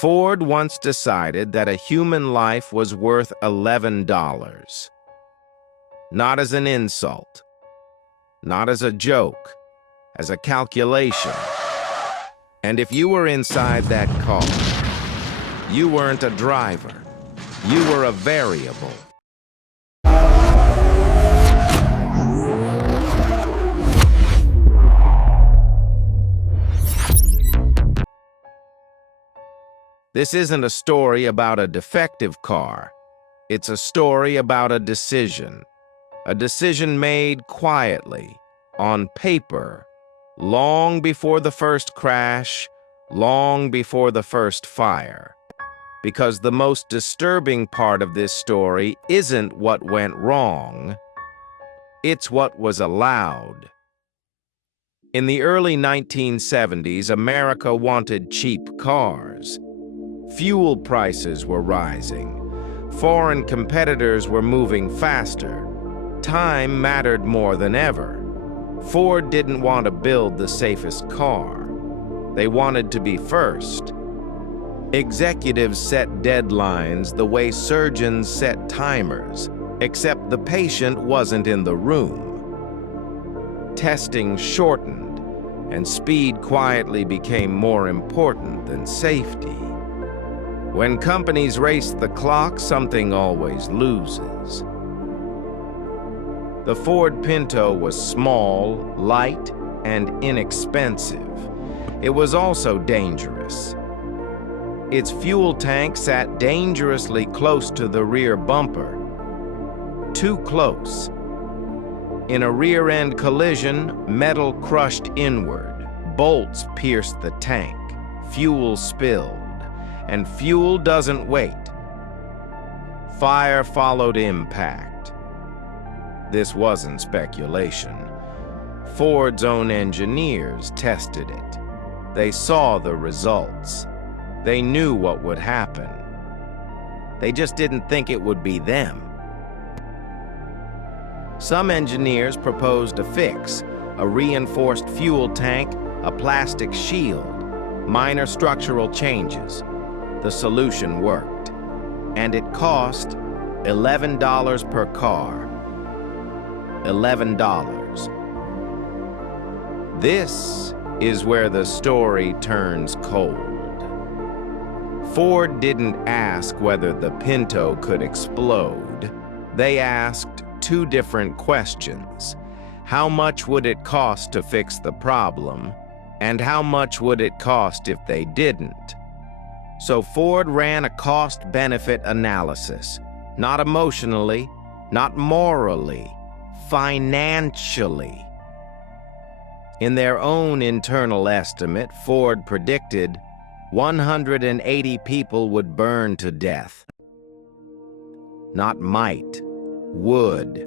Ford once decided that a human life was worth $11. Not as an insult, not as a joke, as a calculation. And if you were inside that car, you weren't a driver, you were a variable. This isn't a story about a defective car. It's a story about a decision made quietly, on paper, long before the first crash, long before the first fire. Because the most disturbing part of this story isn't what went wrong, it's what was allowed. In the early 1970s, America wanted cheap cars. Fuel prices were rising. Foreign competitors were moving faster. Time mattered more than ever. Ford didn't want to build the safest car. They wanted to be first. Executives set deadlines the way surgeons set timers, except the patient wasn't in the room. Testing shortened, and speed quietly became more important than safety. When companies race the clock, something always loses. The Ford Pinto was small, light, and inexpensive. It was also dangerous. Its fuel tank sat dangerously close to the rear bumper. Too close. In a rear-end collision, metal crushed inward. Bolts pierced the tank. Fuel spilled. And fuel doesn't wait. Fire followed impact. This wasn't speculation. Ford's own engineers tested it. They saw the results. They knew what would happen. They just didn't think it would be them. Some engineers proposed a fix, a reinforced fuel tank, a plastic shield, minor structural changes. The solution worked, and it cost $11 per car. $11. This is where the story turns cold. Ford didn't ask whether the Pinto could explode. They asked two different questions. How much would it cost to fix the problem? And how much would it cost if they didn't? So Ford ran a cost-benefit analysis, not emotionally, not morally, financially. In their own internal estimate, Ford predicted 180 people would burn to death. Not might, would.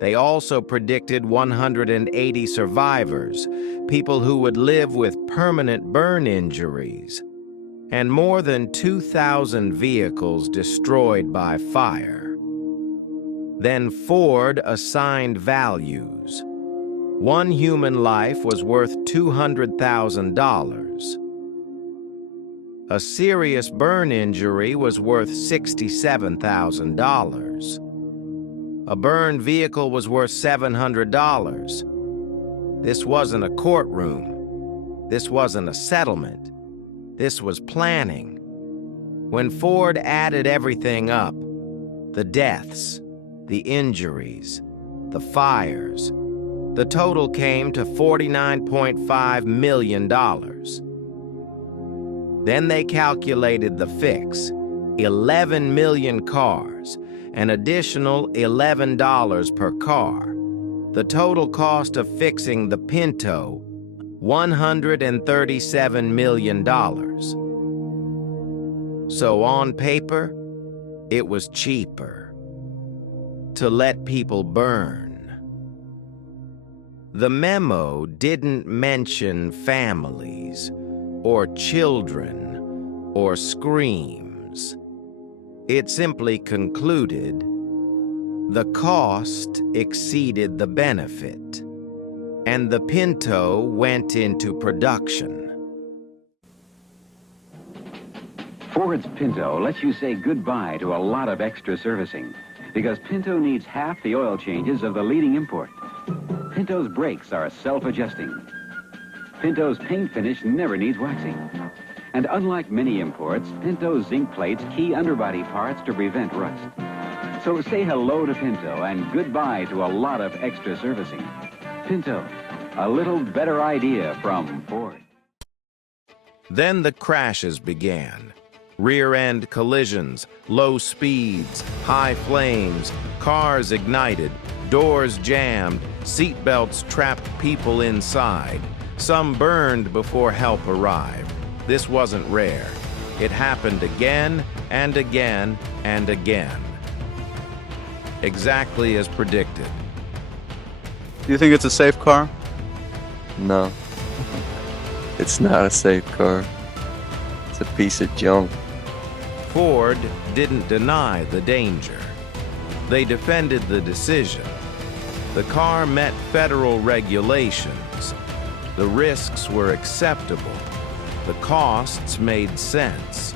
They also predicted 180 survivors, people who would live with permanent burn injuries, and more than 2,000 vehicles destroyed by fire. Then Ford assigned values. One human life was worth $200,000. A serious burn injury was worth $67,000. A burned vehicle was worth $700. This wasn't a courtroom. This wasn't a settlement. This was planning. When Ford added everything up, the deaths, the injuries, the fires, the total came to $49.5 million. Then they calculated the fix, 11 million cars, an additional $11 per car. The total cost of fixing the Pinto, $137 million. So on paper, it was cheaper to let people burn. The memo didn't mention families, or children, or screams. It simply concluded the cost exceeded the benefit, and the Pinto went into production. Ford's Pinto lets you say goodbye to a lot of extra servicing because Pinto needs half the oil changes of the leading import. Pinto's brakes are self-adjusting. Pinto's paint finish never needs waxing. And unlike many imports, Pinto's zinc plates key underbody parts to prevent rust. So say hello to Pinto and goodbye to a lot of extra servicing. Pinto, a little better idea from Ford. Then the crashes began. Rear-end collisions, low speeds, high flames, cars ignited, doors jammed, seatbelts trapped people inside. Some burned before help arrived. This wasn't rare. It happened again and again and again. Exactly as predicted. Do you think it's a safe car? No. It's not a safe car. It's a piece of junk. Ford didn't deny the danger. They defended the decision. The car met federal regulations. The risks were acceptable. The costs made sense.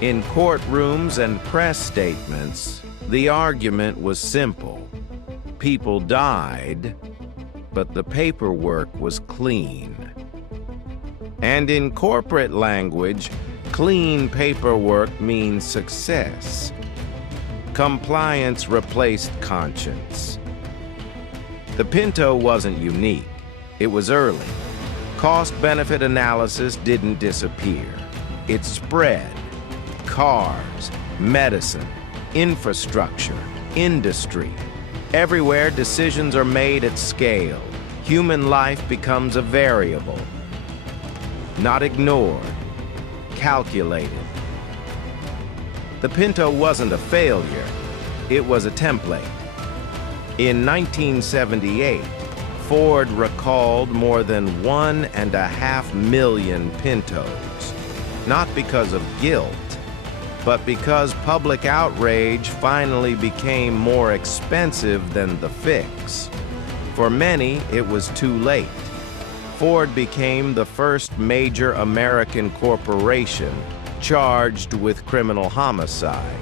In courtrooms and press statements, the argument was simple. People died, but the paperwork was clean. And in corporate language, clean paperwork means success. Compliance replaced conscience. The Pinto wasn't unique. It was early. Cost-benefit analysis didn't disappear. It spread. Cars, medicine, infrastructure, industry. Everywhere decisions are made at scale. Human life becomes a variable. Not ignored. Calculated. The Pinto wasn't a failure. It was a template. In 1978, Ford recalled more than 1.5 million Pintos. Not because of guilt, but because public outrage finally became more expensive than the fix. For many, it was too late. Ford became the first major American corporation charged with criminal homicide.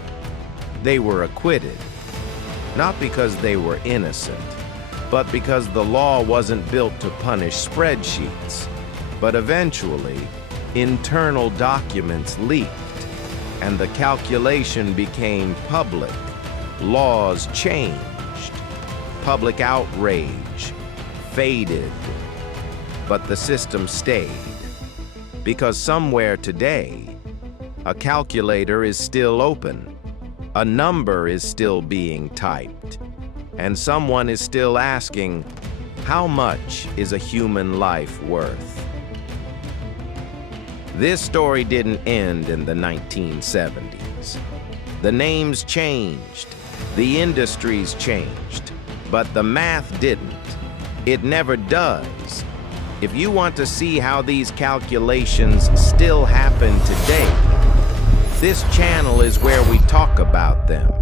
They were acquitted, not because they were innocent, but because the law wasn't built to punish spreadsheets. But eventually, internal documents leaked, and the calculation became public. Laws changed. Public outrage faded. But the system stayed. Because somewhere today, a calculator is still open. A number is still being typed. And someone is still asking, how much is a human life worth? This story didn't end in the 1970s. The names changed, the industries changed, but the math didn't. It never does. If you want to see how these calculations still happen today, this channel is where we talk about them.